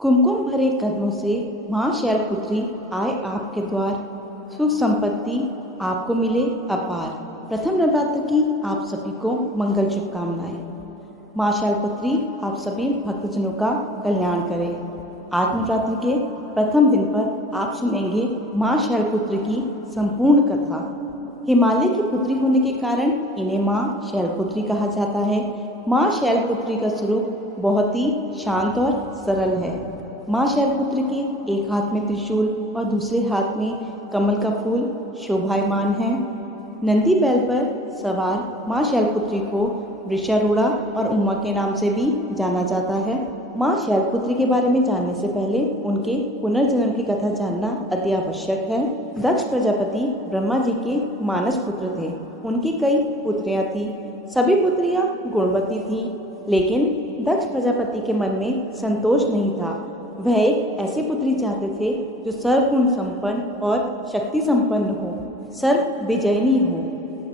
कुमकुम भरे कदमों से माँ शैलपुत्री आए आपके द्वार। सुख संपत्ति आपको मिले अपार। प्रथम नवरात्र की आप सभी को मंगल शुभकामनाएं। माँ शैलपुत्री आप सभी भक्तजनों का कल्याण करें। आज नवरात्रि के प्रथम दिन पर आप सुनेंगे माँ शैलपुत्री की संपूर्ण कथा। हिमालय की पुत्री होने के कारण इन्हें माँ शैलपुत्री कहा जाता है। माँ शैलपुत्री का स्वरूप बहुत ही शांत और सरल है। माँ शैलपुत्री के एक हाथ में त्रिशूल और दूसरे हाथ में कमल का फूल शोभायमान है। नंदी बैल पर सवार माँ शैलपुत्री को वृषारूढ़ा और उमा के नाम से भी जाना जाता है। माँ शैलपुत्री के बारे में जानने से पहले उनके पुनर्जन्म की कथा जानना अति आवश्यक है। दक्ष प्रजापति ब्रह्मा जी के मानस पुत्र थे। उनकी कई पुत्रियां थी। सभी पुत्रियां गुणवती थी, लेकिन दक्ष प्रजापति के मन में संतोष नहीं था। वह एक ऐसी पुत्री चाहते थे जो सर्वगुण संपन्न और शक्ति संपन्न हो, सर्व विजयनी हो।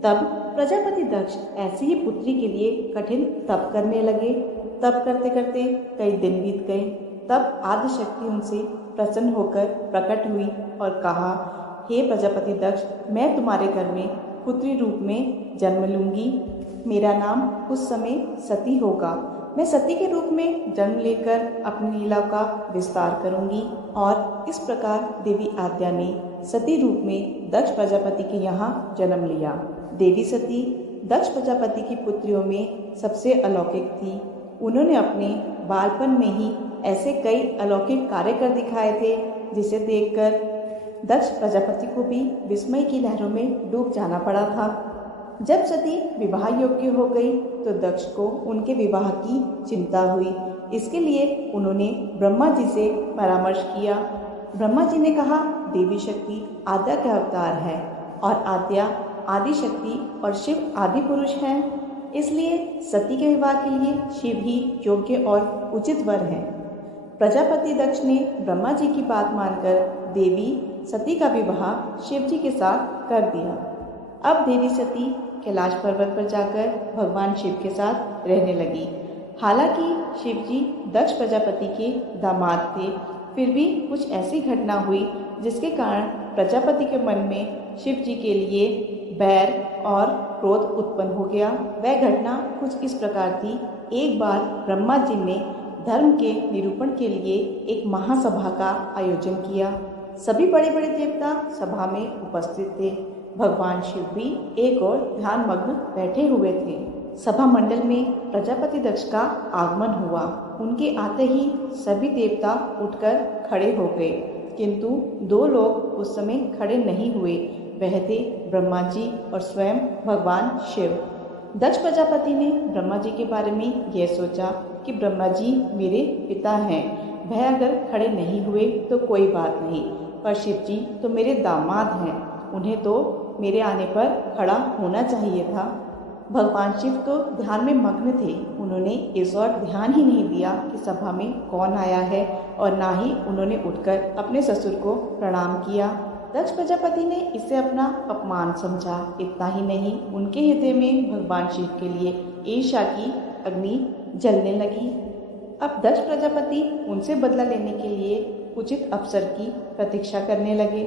तब प्रजापति दक्ष ऐसी ही पुत्री के लिए कठिन तप करने लगे। तप करते करते कई दिन बीत गए। तब आदिशक्ति उनसे प्रसन्न होकर प्रकट हुई और कहा, हे प्रजापति दक्ष, मैं तुम्हारे घर में पुत्री रूप में जन्म लूंगी। मेरा नाम उस समय सती होगा। मैं सती के रूप में जन्म लेकर अपनी लीला का विस्तार करूंगी। और इस प्रकार देवी आद्या ने सती रूप में दक्ष प्रजापति के यहाँ जन्म लिया। देवी सती दक्ष प्रजापति की पुत्रियों में सबसे अलौकिक थी। उन्होंने अपने बालपन में ही ऐसे कई अलौकिक कार्य कर दिखाए थे जिसे देखकर दक्ष प्रजापति को भी विस्मय की लहरों में डूब जाना पड़ा था। जब सती विवाह योग्य हो गई तो दक्ष को उनके विवाह की चिंता हुई। इसके लिए उन्होंने ब्रह्मा जी से परामर्श किया। ब्रह्मा जी ने कहा, देवी शक्ति आद्या का अवतार है और आद्या आदि शक्ति और शिव आदि पुरुष हैं। इसलिए सती के विवाह के लिए शिव ही योग्य और उचित वर हैं। प्रजापति दक्ष ने ब्रह्मा जी की बात मानकर देवी सती का विवाह शिव जी के साथ कर दिया। अब देवी सती कैलाश पर्वत पर जाकर भगवान शिव के साथ रहने लगी। हालांकि शिव जी दक्ष प्रजापति के दामाद थे, फिर भी कुछ ऐसी घटना हुई जिसके कारण प्रजापति के मन में शिव जी के लिए बैर और क्रोध उत्पन्न हो गया। वह घटना कुछ इस प्रकार थी। एक बार ब्रह्मा जी ने धर्म के निरूपण के लिए एक महासभा का आयोजन किया। सभी बड़े बड़े देवता सभा में उपस्थित थे। भगवान शिव भी एक और ध्यान मग्न बैठे हुए थे। सभा मंडल में प्रजापति दक्ष का आगमन हुआ। उनके आते ही सभी देवता उठकर खड़े हो गए, किंतु दो लोग उस समय खड़े नहीं हुए। वह थे ब्रह्मा जी और स्वयं भगवान शिव। दक्ष प्रजापति ने ब्रह्मा जी के बारे में यह सोचा कि ब्रह्मा जी मेरे पिता हैं। वह अगर खड़े नहीं हुए तो कोई बात नहीं, पर शिव जी तो मेरे दामाद हैं, उन्हें तो मेरे आने पर खड़ा होना चाहिए था। भगवान शिव तो ध्यान में मग्न थे। उन्होंने इस ओर ध्यान ही नहीं दिया कि सभा में कौन आया है, और ना ही उन्होंने उठकर अपने ससुर को प्रणाम किया। दक्ष प्रजापति ने इसे अपना अपमान समझा। इतना ही नहीं, उनके हृदय में भगवान शिव के लिए ईर्ष्या की अग्नि जलने लगी। अब दक्ष प्रजापति उनसे बदला लेने के लिए उचित अवसर की प्रतीक्षा करने लगे।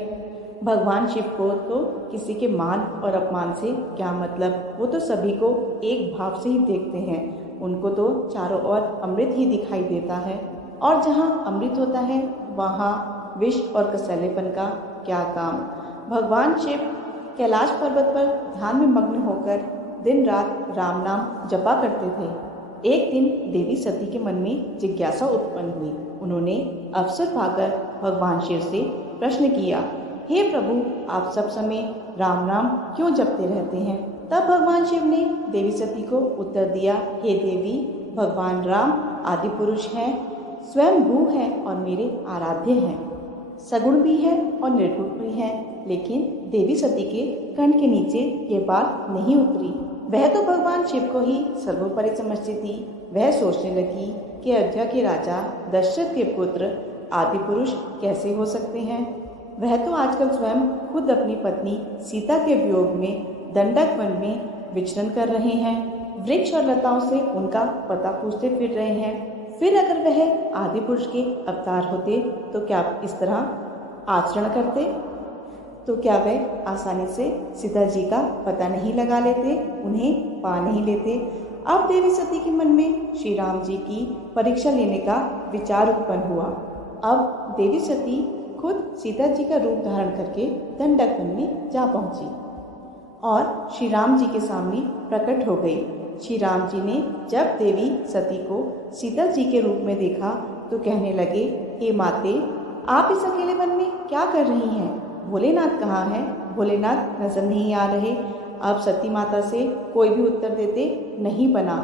भगवान शिव को तो किसी के मान और अपमान से क्या मतलब, वो तो सभी को एक भाव से ही देखते हैं। उनको तो चारों ओर अमृत ही दिखाई देता है, और जहाँ अमृत होता है वहाँ विष और कसैलेपन का क्या काम। भगवान शिव कैलाश पर्वत पर ध्यान में मग्न होकर दिन रात राम नाम जपा करते थे। एक दिन देवी सती के मन में जिज्ञासा उत्पन्न हुई। उन्होंने अवसर पाकर भगवान शिव से प्रश्न किया, हे प्रभु, आप सब समय राम नाम क्यों जपते रहते हैं? तब भगवान शिव ने देवी सती को उत्तर दिया, हे देवी, भगवान राम आदि पुरुष हैं, स्वयं भू हैं और मेरे आराध्य हैं। सगुण भी है और निर्गुण भी है। लेकिन देवी सती के कंठ के नीचे ये बात नहीं उतरी। वह तो भगवान शिव को ही सर्वोपरि समझती थी। वह सोचने लगी कि अयोध्या के राजा दशरथ के पुत्र आदि पुरुष कैसे हो सकते हैं। वह तो आजकल स्वयं खुद अपनी पत्नी सीता के वियोग में दंडक वन में विचरण कर रहे हैं। वृक्ष और लताओं से उनका पता पूछते फिर रहे हैं। फिर अगर वह आदि पुरुष के अवतार होते तो क्या इस तरह आचरण करते? तो क्या वह आसानी से सीता जी का पता नहीं लगा लेते, उन्हें पा नहीं लेते? अब देवी सती के मन में श्री राम जी की परीक्षा लेने का विचार उत्पन्न हुआ। अब देवी सती खुद सीता जी का रूप धारण करके दंडक वन में जा पहुंची और श्री राम जी के सामने प्रकट हो गई। श्री राम जी ने जब देवी सती को सीता जी के रूप में देखा तो कहने लगे, हे माते, आप इस अकेले वन में क्या कर रही हैं? भोलेनाथ कहाँ हैं? भोलेनाथ नजर नहीं आ रहे। अब सती माता से कोई भी उत्तर देते नहीं बना,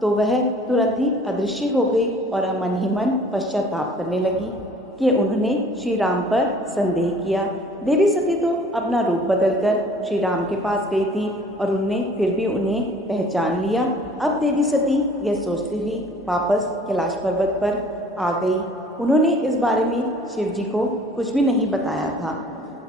तो वह तुरंत ही अदृश्य हो गई और मन ही मन पश्चाताप करने लगी कि उन्होंने श्री राम पर संदेह किया। देवी सती तो अपना रूप बदलकर श्री राम के पास गई थी और उनने फिर भी उन्हें पहचान लिया। अब देवी सती यह सोचती हुई वापस कैलाश पर्वत पर आ गई। उन्होंने इस बारे में शिव जी को कुछ भी नहीं बताया था।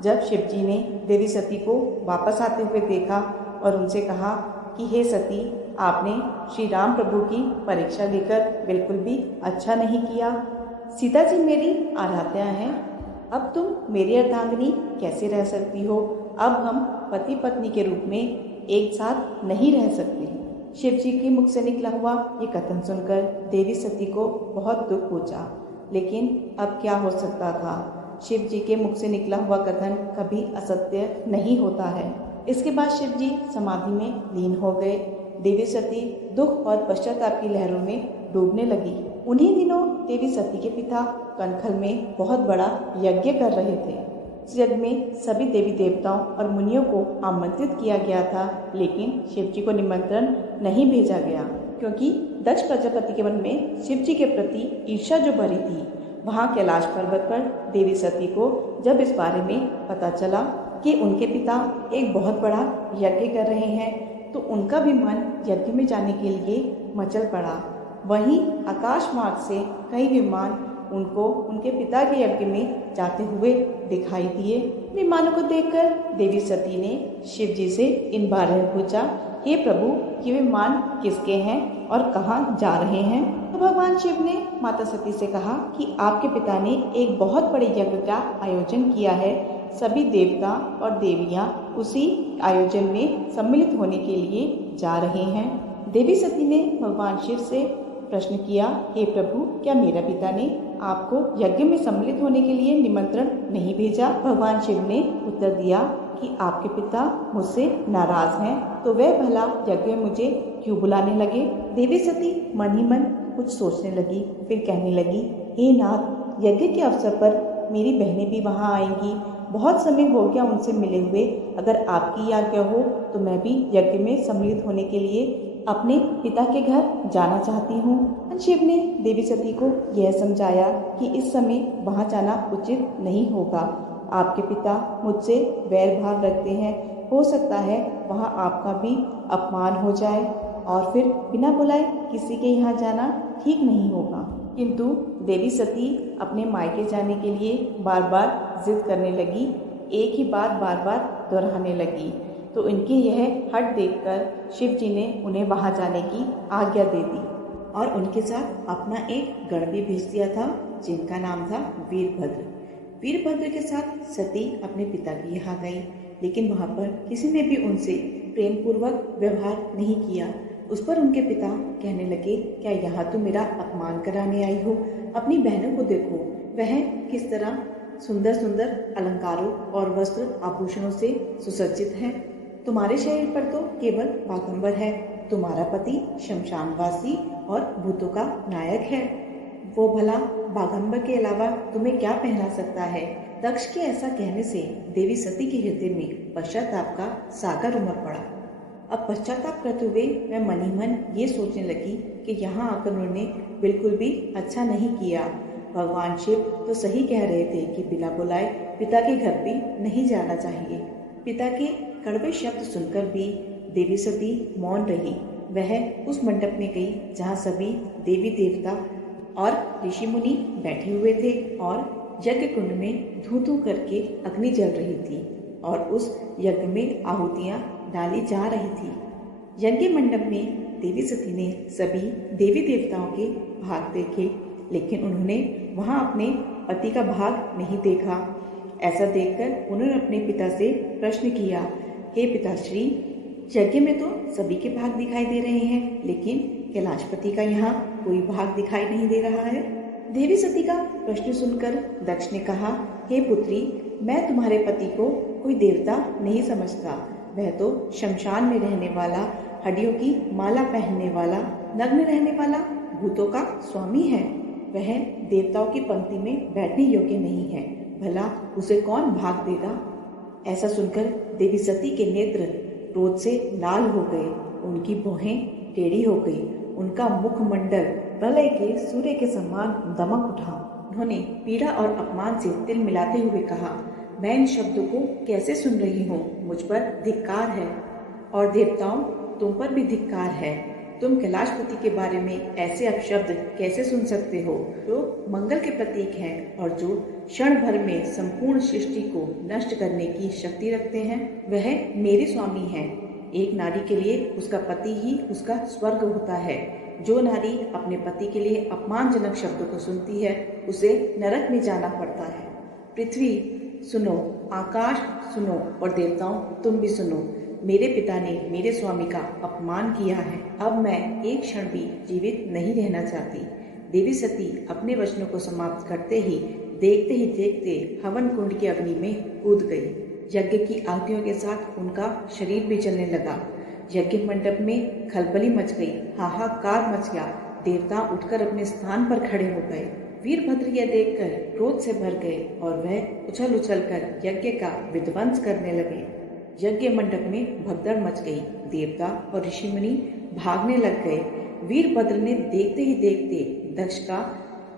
जब शिव जी ने देवी सती को वापस आते हुए देखा और उनसे कहा कि हे सती, आपने श्री राम प्रभु की परीक्षा लेकर बिल्कुल भी अच्छा नहीं किया। सीता जी मेरी आराध्या हैं, अब तुम मेरी अर्धांगिनी कैसे रह सकती हो? अब हम पति पत्नी के रूप में एक साथ नहीं रह सकते। शिव जी के मुख से निकला हुआ ये कथन सुनकर देवी सती को बहुत दुख पहुंचा, लेकिन अब क्या हो सकता था? शिव जी के मुख से निकला हुआ कथन कभी असत्य नहीं होता है। इसके बाद शिव जी समाधि में लीन हो गए। देवी सती दुख और पश्चाताप की लहरों में डूबने लगी। उन्हीं दिनों देवी सती के पिता कनखल में बहुत बड़ा यज्ञ कर रहे थे। इस यज्ञ में सभी देवी देवताओं और मुनियों को आमंत्रित किया गया था, लेकिन शिव जी को निमंत्रण नहीं भेजा गया, क्योंकि दक्ष प्रजापति के मन में शिव जी के प्रति ईर्ष्या जो भरी थी। वहाँ कैलाश पर्वत पर देवी सती को जब इस बारे में पता चला कि उनके पिता एक बहुत बड़ा यज्ञ कर रहे हैं, तो उनका भी मन यज्ञ में जाने के लिए मचल पड़ा। वहीं आकाश मार्ग से कई विमान उनको उनके पिता के यज्ञ में जाते हुए दिखाई दिए। विमानों को देखकर देवी सती ने शिव जी से इन बारे में पूछा, हे प्रभु, ये विमान किसके हैं और कहाँ जा रहे हैं? तो भगवान शिव ने माता सती से कहा कि आपके पिता ने एक बहुत बड़े यज्ञ का आयोजन किया है। सभी देवता और देवियां उसी आयोजन में सम्मिलित होने के लिए जा रहे हैं। देवी सती ने भगवान शिव से प्रश्न किया, हे प्रभु, क्या मेरा पिता ने आपको यज्ञ में सम्मिलित होने के लिए निमंत्रण नहीं भेजा? भगवान शिव ने उत्तर दिया कि आपके पिता मुझसे नाराज हैं, तो वह भला यज्ञ में मुझे क्यों बुलाने लगे? देवी सती मन ही मन कुछ सोचने लगी, फिर कहने लगी, हे नाथ, यज्ञ के अवसर पर मेरी बहनें भी वहाँ आएंगी। बहुत समय हो गया उनसे मिले हुए। अगर आपकी आज्ञा हो तो मैं भी यज्ञ में सम्मिलित होने के लिए अपने पिता के घर जाना चाहती हूँ। शिव ने देवी सती को यह समझाया कि इस समय वहाँ जाना उचित नहीं होगा। आपके पिता मुझसे वैर भाव रखते हैं, हो सकता है वहाँ आपका भी अपमान हो जाए और फिर बिना बुलाए किसी के यहाँ जाना ठीक नहीं होगा। किंतु देवी सती अपने मायके जाने के लिए बार बार जिद करने लगी, एक ही बात बार बार दोहराने लगी। तो इनकी यह हट देखकर शिव जी ने उन्हें वहां जाने की आज्ञा दे दी और उनके साथ अपना एक गण भी भेज दिया था, जिनका नाम था वीरभद्र। वीरभद्र के साथ सती अपने पिता के यहाँ गई, लेकिन वहां पर किसी ने भी उनसे प्रेम पूर्वक व्यवहार नहीं किया। उस पर उनके पिता कहने लगे, क्या यहाँ तुम मेरा अपमान कराने आई हो? अपनी बहनों को देखो, वह किस तरह सुंदर सुंदर अलंकारों और वस्त्र आभूषणों से सुसज्जित है। तुम्हारे शरीर पर तो केवल बागंबर है। तुम्हारा पति शमशानवासी और भूतों का नायक है। वो भला बागंबर के अलावा तुम्हें क्या पहना सकता है? दक्ष के ऐसा कहने से देवी सती के हृदय में पश्चाताप का सागर उमड़ पड़ा। अब पश्चाताप करते हुए मैं मन ही मन ये सोचने लगी कि यहाँ आकर उन्होंने बिल्कुल भी अच्छा नहीं किया। भगवान शिव तो सही कह रहे थे कि बिना बुलाए पिता के घर भी नहीं जाना चाहिए। पिता के कड़वे शब्द सुनकर भी देवी सती मौन रही। वह उस मंडप में गई जहाँ सभी देवी देवता और ऋषि मुनि बैठे हुए थे और यज्ञ कुंड में धू धू करके अग्नि जल रही थी और उस यज्ञ में आहुतियां डाली जा रही थी। यज्ञ मंडप में देवी सती ने सभी देवी देवताओं के भाग देखे, लेकिन उन्होंने वहां अपने पति का भाग नहीं देखा। ऐसा देखकर उन्होंने अपने पिता से प्रश्न किया, हे पिताश्री, यज्ञ में तो सभी के भाग दिखाई दे रहे हैं, लेकिन कैलाशपति का यहाँ कोई भाग दिखाई नहीं दे रहा है। देवी सती का प्रश्न सुनकर दक्ष ने कहा, हे पुत्री, मैं तुम्हारे पति को कोई देवता नहीं समझता। वह तो शमशान में रहने वाला, हड्डियों की माला पहनने वाला, नग्न रहने वाला भूतों का स्वामी है। वह देवताओं की पंक्ति में बैठने योग्य नहीं है, भला उसे कौन भाग देगा। ऐसा सुनकर देवी सती के नेत्र क्रोध से लाल हो गए, उनकी भौहें टेढ़ी हो गई, उनका मुखमंडल प्रलय के सूर्य के समान दमक उठा। उन्होंने पीड़ा और अपमान से तिल मिलाते हुए कहा, मैं इन शब्दों को कैसे सुन रही हूँ, मुझ पर धिक्कार है, और देवताओं तुम पर भी धिक्कार है। तुम कैलाशपति के बारे में ऐसे अपशब्द कैसे सुन सकते हो, जो मंगल के प्रतीक हैं और जो क्षण भर में संपूर्ण सृष्टि को नष्ट करने की शक्ति रखते हैं। वह मेरे स्वामी हैं। एक नारी के लिए उसका पति ही उसका स्वर्ग होता है। जो नारी अपने पति के लिए अपमानजनक शब्दों को सुनती है, उसे नरक में जाना पड़ता है। पृथ्वी सुनो, आकाश सुनो, और देवताओं तुम भी सुनो। मेरे पिता ने मेरे स्वामी का अपमान किया है। अब मैं एक क्षण भी जीवित नहीं रहना चाहती। देवी सती अपने वचनों को समाप्त करते ही देखते हवन कुंड की अग्नि में कूद गई। यज्ञ की आहुतियों के साथ उनका शरीर भी जलने लगा। यज्ञ मंडप में खलबली मच गई, हाहाकार मच गया। देवता उठकर अपने स्थान पर खड़े हो गए। वीरभद्र यह देखकर क्रोध से भर गए और वह उछल कर यज्ञ का विध्वंस करने लगे। यज्ञ मंडप में भगदड़ मच गई। देवता और ऋषिमुनि भागने लग गए। वीरभद्र ने देखते ही देखते दक्ष का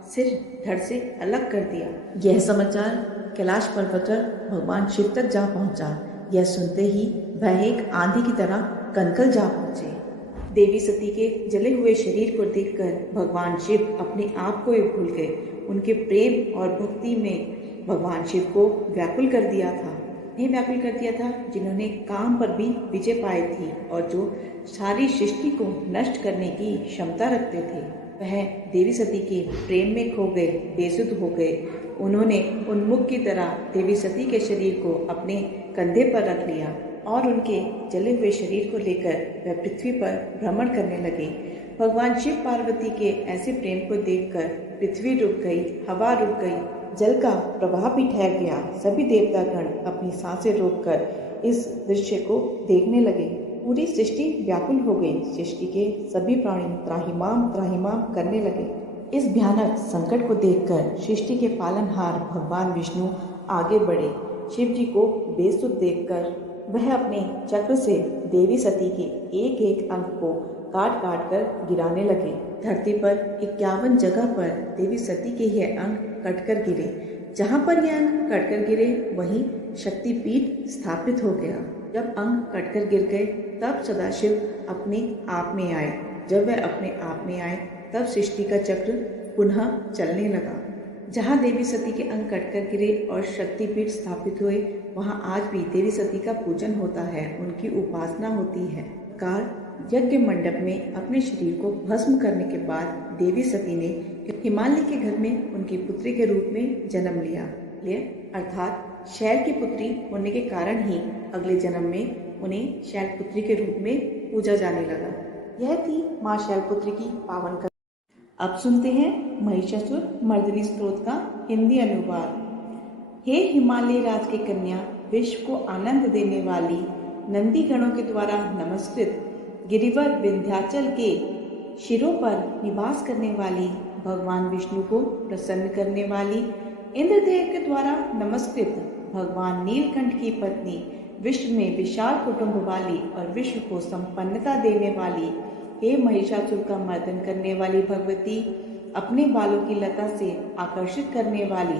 सिर धड़ से अलग कर दिया। यह समाचार कैलाश पर्वत पर भगवान शिव तक जा पहुंचा। यह सुनते ही वह एक आंधी की तरह कनकल जा पहुंचे। देवी सती के जले हुए शरीर को देखकर भगवान शिव अपने आप को ही भूल गए। उनके प्रेम और भक्ति में भगवान शिव को व्याकुल कर दिया था। जिन्होंने काम पर भी विजय पाई थी और जो सारी सृष्टि को नष्ट करने की क्षमता रखते थे। वह देवी सती के प्रेम में खो गए, बेसुध हो गए। उन्होंने उन्मुख की तरह देवी सती के शरीर को अपने कंधे पर रख लिया और उनके जले हुए शरीर को लेकर वह पृथ्वी पर भ्रमण करने लगे। भगवान शिव पार्वती के ऐसे प्रेम को देखकर पृथ्वी रुक गई, हवा रुक गई, जल का प्रवाह भी ठहर गया। सभी देवतागण अपनी सांसें रोककर इस दृश्य को देखने लगे। पूरी सृष्टि व्याकुल हो गई। सृष्टि के सभी प्राणी त्राहिमाम त्राहिमाम करने लगे। इस भयानक संकट को देखकर सृष्टि के पालनहार भगवान विष्णु आगे बढ़े। शिव जी को बेसुध देखकर वह अपने चक्र से देवी सती के एक एक अंग को काट कर गिराने लगे। धरती पर 51 जगह पर देवी सती के यह अंग कटकर गिरे। जहाँ पर यह अंग कटकर गिरे वहीं शक्तिपीठ स्थापित हो गया। जब अंग कटकर गिर गए तब सदाशिव अपने आप में आए। जब वह अपने आप में आए तब सृष्टि का चक्र पुनः चलने लगा। जहाँ देवी सती के अंग कटकर गिरे और शक्तिपीठ स्थापित हुए, वहाँ आज भी देवी सती का पूजन होता है, उनकी उपासना होती है। यज्ञ मंडप में अपने शरीर को भस्म करने के बाद देवी सती ने हिमालय के घर में उनकी पुत्री के रूप में जन्म लिया। अर्थात शैल की पुत्री होने के कारण ही अगले जन्म में उन्हें शैलपुत्री के रूप में पूजा जाने लगा। यह थी माँ शैलपुत्री की पावन कथा। अब सुनते हैं महिषासुर मर्दिनी स्तोत्र का हिंदी अनुवाद। हे हिमालय राज की कन्या, विश्व को आनंद देने वाली, नंदी गणों के द्वारा नमस्कृत, गिरिवर विंध्याचल के शिरों पर निवास करने वाली, भगवान विष्णु को प्रसन्न करने वाली, इंद्रदेव के द्वारा नमस्कृत, भगवान नीलकंठ की पत्नी, विश्व में विशाल कुटुंब वाली और विश्व को संपन्नता देने वाली, हे महिषासुर का मर्दन करने वाली भगवती, अपने बालों की लता से आकर्षित करने वाली,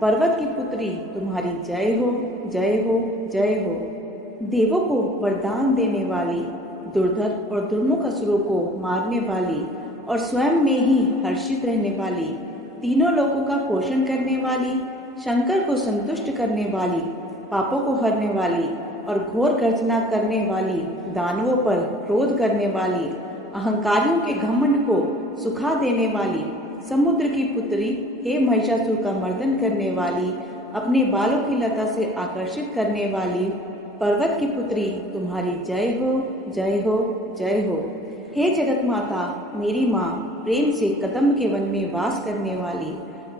पर्वत की पुत्री, तुम्हारी जय हो, जय हो, जय हो। देवों को वरदान देने वाली, दुर्धर और दुर्मुख असुरों को मारने वाली और स्वयं में ही हर्षित रहने वाली, तीनों लोगों का पोषण करने वाली, शंकर को संतुष्ट करने वाली, पापों को हरने वाली और घोर गर्जना करने वाली, दानवों पर क्रोध करने वाली, अहंकारियों के घमंड को सुखा देने वाली, समुद्र की पुत्री, हे महिषासुर का मर्दन करने वाली, अपने बालों की लता से आकर्षित करने वाली, पर्वत की पुत्री, तुम्हारी जय हो, जय हो, जय हो। हे जगत माता, मेरी माँ, प्रेम से कदम्ब के वन में वास करने वाली,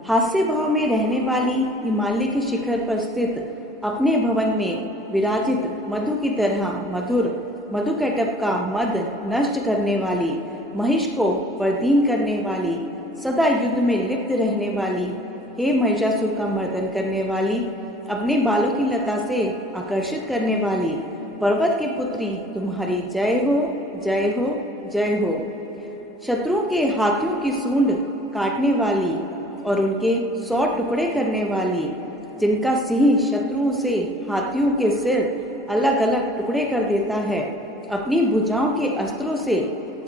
हास्य भाव में रहने वाली, हिमालय के शिखर पर स्थित अपने भवन में विराजित मधु की तरह मधुर मधुकैटभ का मद नष्ट करने वाली, महिष को वर्दीन करने वाली, सदा युद्ध में लिप्त रहने वाली, हे महिषासुर का मर्दन करने वाली, अपने बालों की लता से आकर्षित करने वाली, पर्वत की पुत्री, तुम्हारी जय हो, जय हो, जय हो। शत्रुओं के हाथियों की सूंड काटने वाली और उनके 100 टुकड़े करने वाली, जिनका सिंह शत्रुओं से हाथियों के सिर अलग अलग टुकड़े कर देता है, अपनी भुजाओं के अस्त्रों से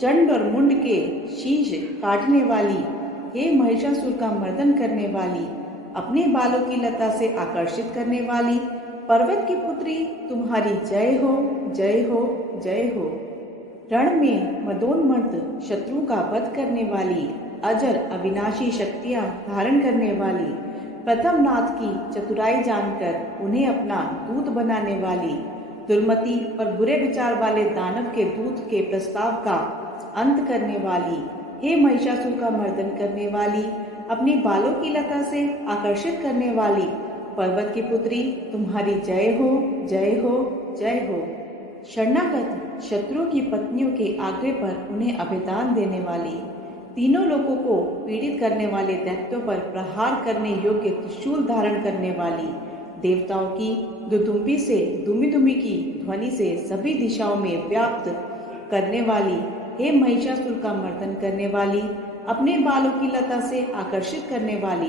चंड और मुंड के शीश काटने वाली, हे महिषासुर का मर्दन करने वाली, अपने बालों की लता से आकर्षित करने वाली, पर्वत की पुत्री, तुम्हारी जय हो, जय हो, जय हो। रण में मदोन्मत्त शत्रुओं का वध करने वाली, अजर अविनाशी शक्तियां धारण करने वाली, प्रथम नाथ की चतुराई जानकर उन्हें अपना दूत बनाने वाली, दुर्मति और बुरे विचार वाले दानव के दूत के प्रस्ताव का अंत करने वाली, हे महिषासुर का मर्दन करने वाली, अपनी बालों की लता से आकर्षित करने वाली, पर्वत की पुत्री, तुम्हारी जय हो, जय हो, जय हो। शरणागत शत्रुओं की पत्नियों के आग्रह पर उन्हें अभिदान देने वाली, तीनों लोगों को पीड़ित करने वाले दैत्यों पर प्रहार करने योग्य त्रिशूल धारण करने वाली, देवताओं की दुदुम्बी से दुमी दुमी की ध्वनि से सभी दिशाओं में व्याप्त करने वाली, हे महिषासुर का मर्दन करने वाली, अपने बालों की लता से आकर्षित करने वाली,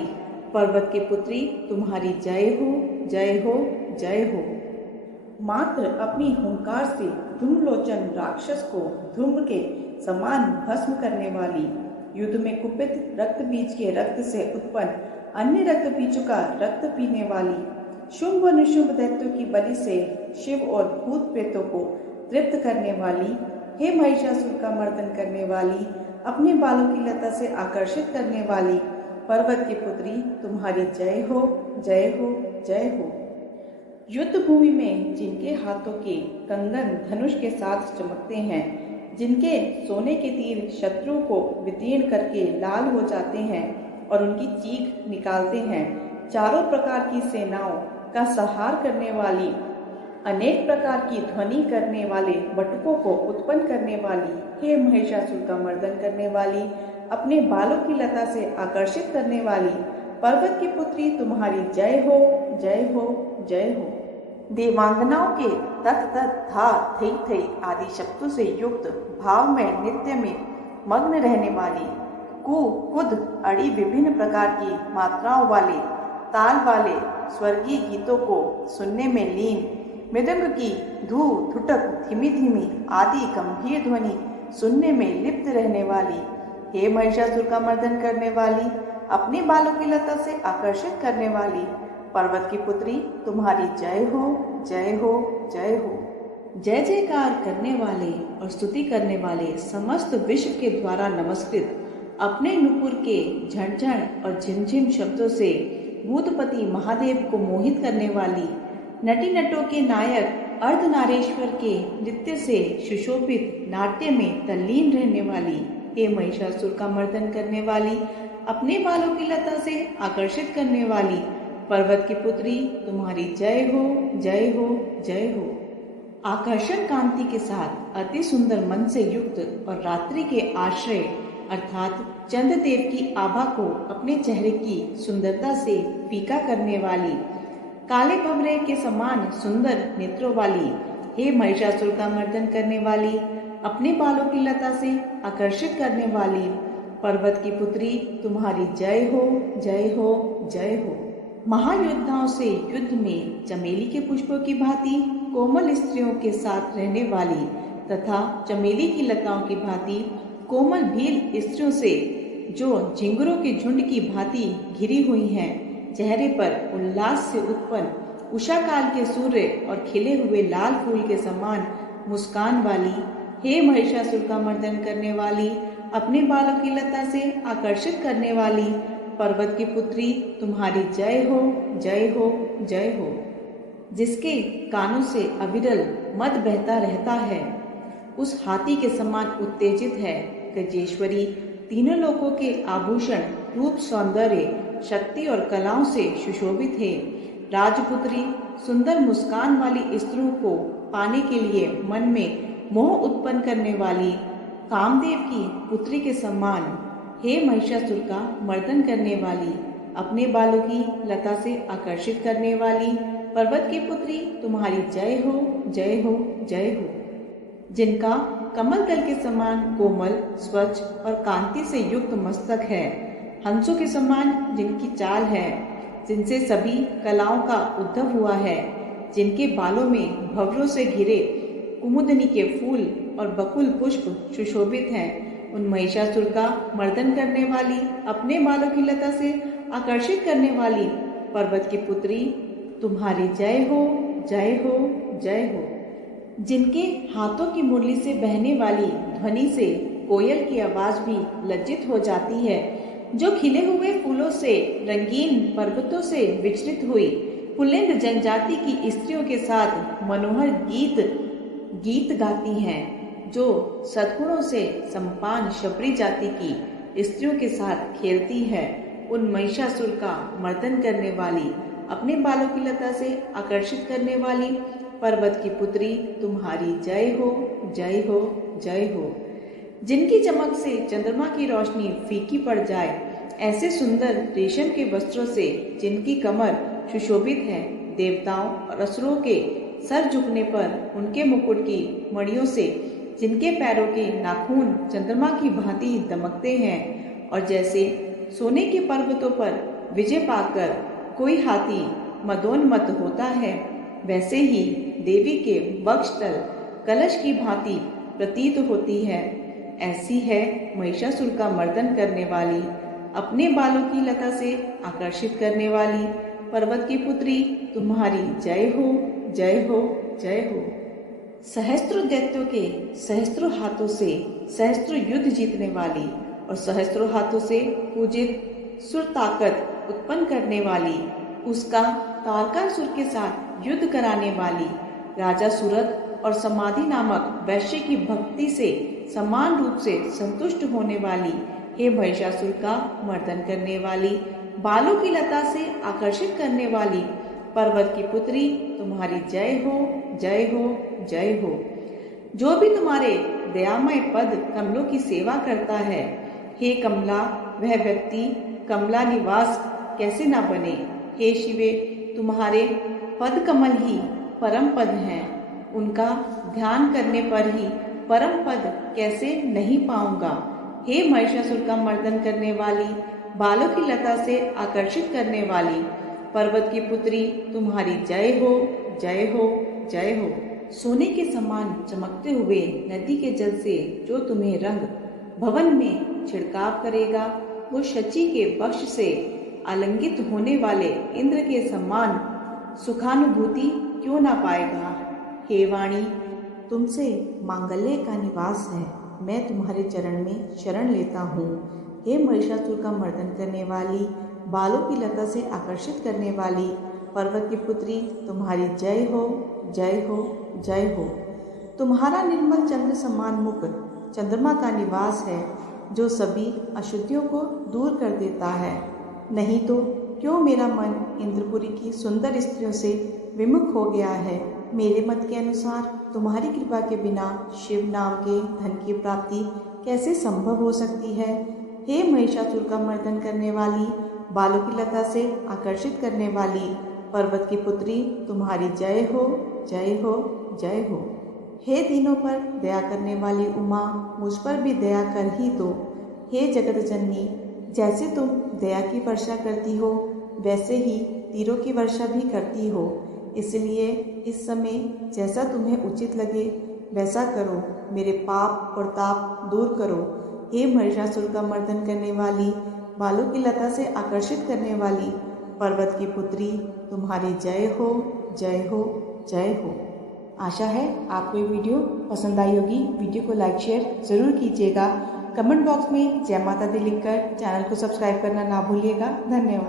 पर्वत की पुत्री, तुम्हारी जय हो, जय हो, जय हो। मात्र अपनी हुंकार से धूम्रलोचन राक्षस को धूम्र के समान भस्म करने वाली, युद्ध में कुपित रक्त बीज के रक्त से उत्पन्न अन्य रक्त बीजों का रक्त पीने वाली, शुंभ और निशुंभ दैत्यों की बलि से शिव और भूत प्रेतों को तृप्त करने वाली, हे महिषासुर का मर्दन करने वाली, अपने बालों की लता से आकर्षित करने वाली, पर्वत की पुत्री, तुम्हारी जय हो, जय हो, जय हो। युद्ध भूमि में जिनके हाथों के कंगन धनुष के साथ चमकते हैं, जिनके सोने के तीर शत्रुओं को विदीर्ण करके लाल हो जाते हैं और उनकी चीख निकालते हैं, चारों प्रकार की सेनाओं का संहार करने वाली, अनेक प्रकार की ध्वनि करने वाले बटुकों को उत्पन्न करने वाली, हे महिषासुर का मर्दन करने वाली, अपने बालों की लता से आकर्षित करने वाली, पर्वत की पुत्री, तुम्हारी जय हो, जय हो, जय हो। देवांगनाओं के तत तत था थई थई आदि शब्दों से युक्त भाव में नित्य में मग्न रहने वाली, कु कुद अड़ी विभिन्न प्रकार की मात्राओं वाले ताल वाले स्वर्गीय गीतों को सुनने में लीन, मृदंग की धू धुटक धीमी धीमी आदि गंभीर ध्वनि सुनने में लिप्त रहने वाली, हे महिषासुर का मर्दन करने वाली, अपने बालों की लता से आकर्षित करने वाली, पर्वत की पुत्री, तुम्हारी जय हो, जय हो, जय हो। जय जयकार करने वाले और स्तुति करने वाले समस्त विश्व के द्वारा नमस्कृत, अपने नुपुर के झंझण और झिमझिम शब्दों से भूतपति महादेव को मोहित करने वाली, नटी नटों के नायक अर्धनारेश्वर के नृत्य से सुशोभित नाट्य में तल्लीन रहने वाली, हे महिषासुर का मर्दन करने वाली, अपने बालों की लता से आकर्षित करने वाली, पर्वत की पुत्री, तुम्हारी जय हो, जय हो, जय हो। आकर्षण कांति के साथ अति सुंदर मन से युक्त और रात्रि के आश्रय अर्थात चंद्रदेव की आभा को अपने चेहरे की सुंदरता से फीका करने वाली, काले भंवरे के समान सुंदर नेत्रों वाली, हे महिषासुर का मर्दन करने वाली, अपने बालों की लता से आकर्षित करने वाली, पर्वत की पुत्री, तुम्हारी जय हो, जय हो, जय हो। महायोद्धाओं से युद्ध में चमेली के पुष्पों की भांति कोमल स्त्रियों के साथ रहने वाली तथा चमेली की लताओं की भांति कोमल भील स्त्रियों से जो झिंगुरों के झुंड की भांति घिरी हुई हैं, चेहरे पर उल्लास से उत्पन्न उषा काल के सूर्य और खिले हुए लाल फूल के समान मुस्कान वाली, हे महिषासुर का मर्दन करने वाली, अपने बालों की लता से आकर्षित करने वाली पर्वत की पुत्री तुम्हारी जय हो, जय हो, जय हो। जिसके कानों से अविरल मद बहता रहता है, उस हाथी के समान उत्तेजित है गजेश्वरी। तीनों लोकों के आभूषण, रूप, सौंदर्य, शक्ति और कलाओं से सुशोभित है। राजपुत्री सुंदर मुस्कान वाली स्त्रियों को पाने के लिए मन में मोह उत्पन्न करने वाली कामदेव की पुत्री के समान, हे महिषासुर का मर्दन करने वाली, अपने बालों की लता से आकर्षित करने वाली पर्वत की पुत्री तुम्हारी जय हो, जय हो, जय हो। जिनका कमल दल के समान कोमल, स्वच्छ और कांति से युक्त मस्तक है, हंसों के समान जिनकी चाल है, जिनसे सभी कलाओं का उद्भव हुआ है, जिनके बालों में भंवरों से घिरे कुमुदनी के फूल और बकुल पुष्प सुशोभित हैं, उन महिषासुर का मर्दन करने वाली, अपने बालों की लता से आकर्षित करने वाली पर्वत की पुत्री तुम्हारी जय हो, जय हो, जय हो। जिनके हाथों की मुरली से बहने वाली ध्वनि से कोयल की आवाज भी लज्जित हो जाती है, जो खिले हुए फूलों से रंगीन पर्वतों से विचरित हुई पुलिंद जनजाति की स्त्रियों के साथ मनोहर गीत गाती हैं, जो सद्गुणों से संपन्न शबरी जाति की स्त्रियों के साथ खेलती है, उन महिषासुर का मर्दन करने वाली, अपने बालों की लता से आकर्षित करने वाली पर्वत की पुत्री तुम्हारी जय हो, जय हो, जय हो। जिनकी चमक से चंद्रमा की रोशनी फीकी पड़ जाए, ऐसे सुंदर रेशम के वस्त्रों से जिनकी कमर सुशोभित है, देवताओं और असुरों के सर झुकने पर उनके मुकुट की मणियों से जिनके पैरों के नाखून चंद्रमा की भांति दमकते हैं, और जैसे सोने के पर्वतों पर विजय पाकर कोई हाथी मदोन्मत्त होता है, वैसे ही देवी के वक्षतल कलश की भांति प्रतीत होती है। ऐसी है महिषासुर का मर्दन करने वाली, अपने बालों की लता से आकर्षित करने वाली पर्वत की पुत्री तुम्हारी जय हो, जय हो, जय हो। सहस्त्रों दैत्यों के सहस्त्रों हाथों से सहस्त्रों युद्ध जीतने वाली और सहस्त्रों हाथों से पूजित सुर ताकत उत्पन्न करने वाली, उसका तारकासुर के साथ युद्ध कराने वाली, राजा सूरत और समाधि नामक वैश्य की भक्ति से समान रूप से संतुष्ट होने वाली, हे महिषासुर का मर्दन करने वाली, बालों की लता से आकर्षित करने वाली पर्वत की पुत्री तुम्हारी जय हो, जय हो, जय हो। जो भी तुम्हारे दयामय पद कमलों की सेवा करता है, हे कमला, वह व्यक्ति कमला निवास कैसे ना बने। हे शिवे, तुम्हारे पद कमल ही परम पद हैं, उनका ध्यान करने पर ही परम पद कैसे नहीं पाऊंगा। हे महिषासुर का मर्दन करने वाली, बालों की लता से आकर्षित करने वाली पर्वत की पुत्री तुम्हारी जय हो, जय हो, जय हो। सोने के समान चमकते हुए नदी के जल से जो तुम्हें रंग भवन में छिड़काव करेगा, वो शची के वश से आलिंगित होने वाले इंद्र के समान सुखानुभूति क्यों ना पाएगा। हे वाणी, तुमसे मांगल्य का निवास है, मैं तुम्हारे चरण में शरण लेता हूँ। हे महिषासुर का मर्दन करने वाली, बालों की लता से आकर्षित करने वाली पर्वत की पुत्री तुम्हारी जय हो, जय हो, जय हो। तुम्हारा निर्मल चंद्र समान मुख चंद्रमा का निवास है, जो सभी अशुद्धियों को दूर कर देता है। नहीं तो क्यों मेरा मन इंद्रपुरी की सुंदर स्त्रियों से विमुख हो गया है। मेरे मत के अनुसार तुम्हारी कृपा के बिना शिव नाम के धन की प्राप्ति कैसे संभव हो सकती है। हे महिषासुर का मर्दन करने वाली, बालों की लता से आकर्षित करने वाली पर्वत की पुत्री तुम्हारी जय हो, जय हो, जय हो। हे तीनों पर दया करने वाली उमा, मुझ पर भी दया कर ही दो। हे जगत जननी, जैसे तुम दया की वर्षा करती हो, वैसे ही तीरों की वर्षा भी करती हो, इसलिए इस समय जैसा तुम्हें उचित लगे वैसा करो, मेरे पाप और ताप दूर करो। हे महिषासुर का मर्दन करने वाली, बालों की लता से आकर्षित करने वाली पर्वत की पुत्री तुम्हारी जय हो, जय हो, जय हो। आशा है आपको ये वीडियो पसंद आई होगी। वीडियो को लाइक शेयर ज़रूर कीजिएगा कमेंट बॉक्स में जय माता दी लिखकर चैनल को सब्सक्राइब करना ना भूलिएगा। धन्यवाद।